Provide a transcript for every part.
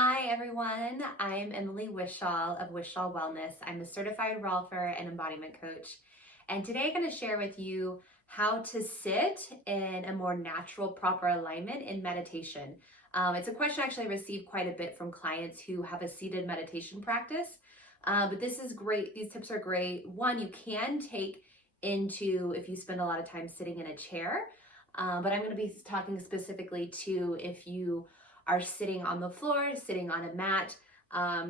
Hi everyone, I'm Emily Wishall of Wishall Wellness. I'm a certified rolfer and embodiment coach. And today I'm going to share with you how to sit in a more natural, proper alignment in meditation. It's a question I actually received quite a bit from clients who have a seated meditation practice. But this is great. These tips are great. One, you can take into if you spend a lot of time sitting in a chair. But I'm going to be talking specifically to if you are sitting on the floor, sitting on a mat,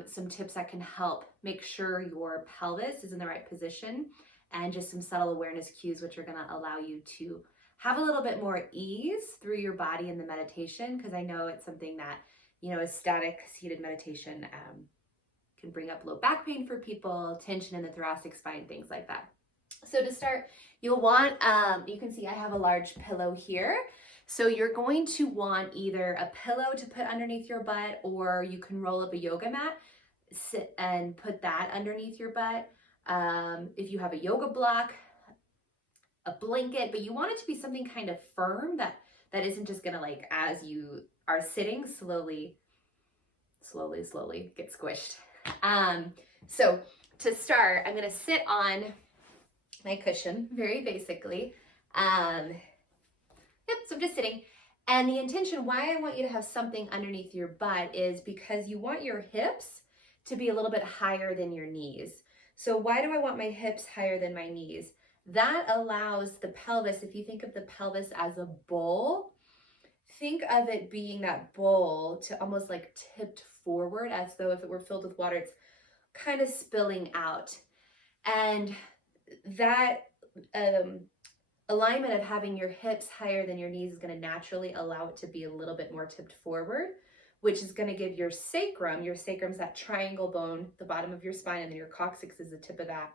some tips that can help make sure your pelvis is in the right position, and just some subtle awareness cues which are going to allow you to have a little bit more ease through your body in the meditation, because I know it's something that, a static seated meditation can bring up low back pain for people, tension in the thoracic spine, things like that. So to start, you'll want, you can see I have a large pillow here. So you're going to want either a pillow to put underneath your butt, or you can roll up a yoga mat, sit and put that underneath your butt. If you have a yoga block, a blanket, but you want it to be something kind of firm that isn't just gonna, like, as you are sitting, slowly get squished. So to start, I'm gonna sit on my cushion, very basically. So I'm just sitting. And the intention why I want you to have something underneath your butt is because you want your hips to be a little bit higher than your knees. So why do I want my hips higher than my knees? That allows the pelvis, if you think of the pelvis as a bowl, think of it being that bowl to almost like tipped forward, as though if it were filled with water, it's kind of spilling out. And that alignment of having your hips higher than your knees is going to naturally allow it to be a little bit more tipped forward, which is going to give your sacrum's that triangle bone, the bottom of your spine, and then your coccyx is the tip of that.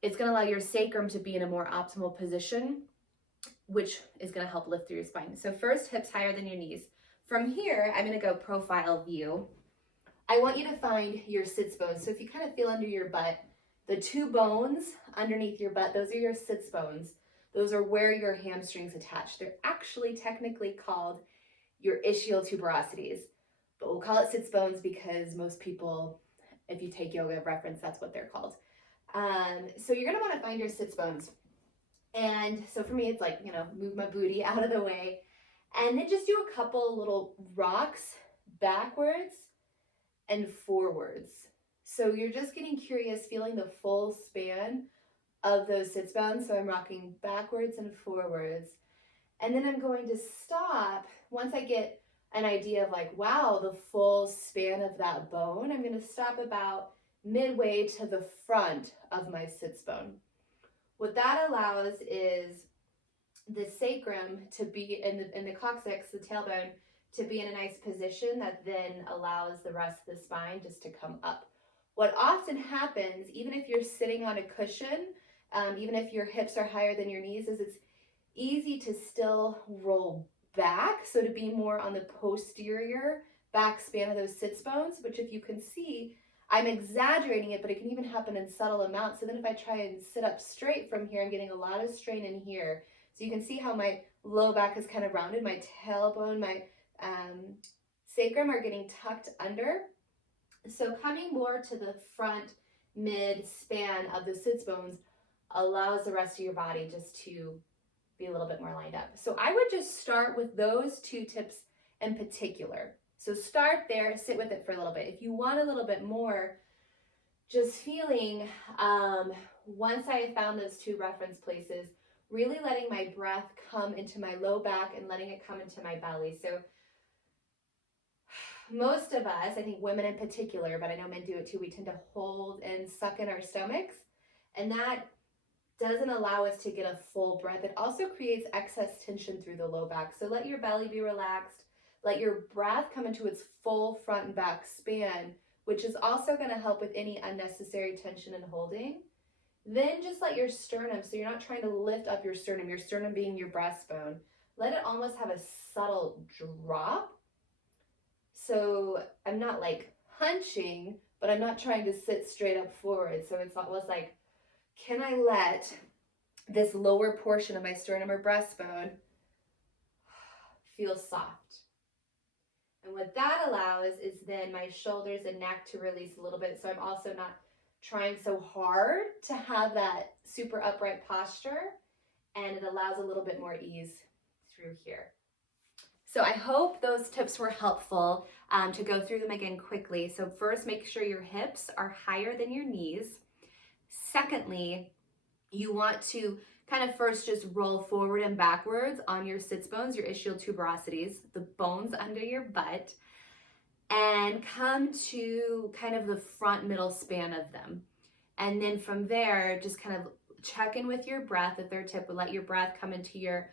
It's going to allow your sacrum to be in a more optimal position, which is going to help lift through your spine. So first, hips higher than your knees. From here, I'm going to go profile view. I want you to find your sits bones. So if you kind of feel under your butt, the two bones underneath your butt, those are your sits bones. Those are where your hamstrings attach. They're actually technically called your ischial tuberosities, but we'll call it sits bones because most people, if you take yoga reference, that's what they're called. So you're gonna wanna find your sits bones. And so for me, it's like, move my booty out of the way, and then just do a couple little rocks backwards and forwards. So you're just getting curious, feeling the full span of those sits bones. So I'm rocking backwards and forwards. And then I'm going to stop once I get an idea of, like, wow, the full span of that bone. I'm going to stop about midway to the front of my sits bone. What that allows is the sacrum to be in the coccyx, the tailbone, to be in a nice position that then allows the rest of the spine just to come up. What often happens, even if you're sitting on a cushion, even if your hips are higher than your knees, is it's easy to still roll back. So to be more on the posterior back span of those sits bones, which, if you can see, I'm exaggerating it, but it can even happen in subtle amounts. So then if I try and sit up straight from here, I'm getting a lot of strain in here. So you can see how my low back is kind of rounded, my tailbone, my sacrum are getting tucked under. So coming more to the front mid span of the sits bones allows the rest of your body just to be a little bit more lined up. So I would just start with those two tips in particular. So start there, sit with it for a little bit. If you want a little bit more, just feeling, once I found those two reference places, really letting my breath come into my low back and letting it come into my belly. So most of us, I think women in particular, but I know men do it too, we tend to hold and suck in our stomachs, and that doesn't allow us to get a full breath. It also creates excess tension through the low back. So let your belly be relaxed. Let your breath come into its full front and back span, which is also going to help with any unnecessary tension and holding. Then just let your sternum, so you're not trying to lift up your sternum being your breastbone, let it almost have a subtle drop. So I'm not like hunching, but I'm not trying to sit straight up forward. So it's almost like, can I let this lower portion of my sternum or breastbone feel soft? And what that allows is then my shoulders and neck to release a little bit. So I'm also not trying so hard to have that super upright posture, and it allows a little bit more ease through here. So I hope those tips were helpful. To go through them again quickly. So first, make sure your hips are higher than your knees. Secondly, you want to kind of first just roll forward and backwards on your sits bones, your ischial tuberosities, the bones under your butt, and come to kind of the front middle span of them. And then from there, just kind of check in with your breath. The third tip would let your breath come into your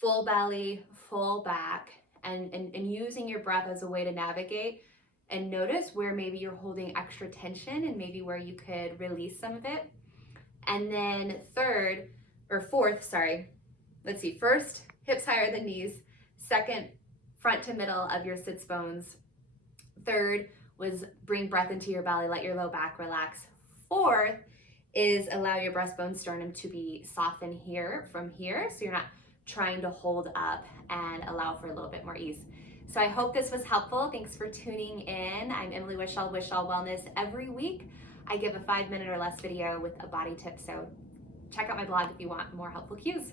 full belly, full back, and using your breath as a way to navigate and notice where maybe you're holding extra tension and maybe where you could release some of it. And then first, hips higher than knees. Second, front to middle of your sits bones. Third was bring breath into your belly, let your low back relax. Fourth is allow your breastbone sternum to be softened here from here, so you're not trying to hold up, and allow for a little bit more ease. So I hope this was helpful. Thanks for tuning in. I'm Emily Wishall, Wishall Wellness. Every week I give a 5-minute or less video with a body tip, so check out my blog if you want more helpful cues.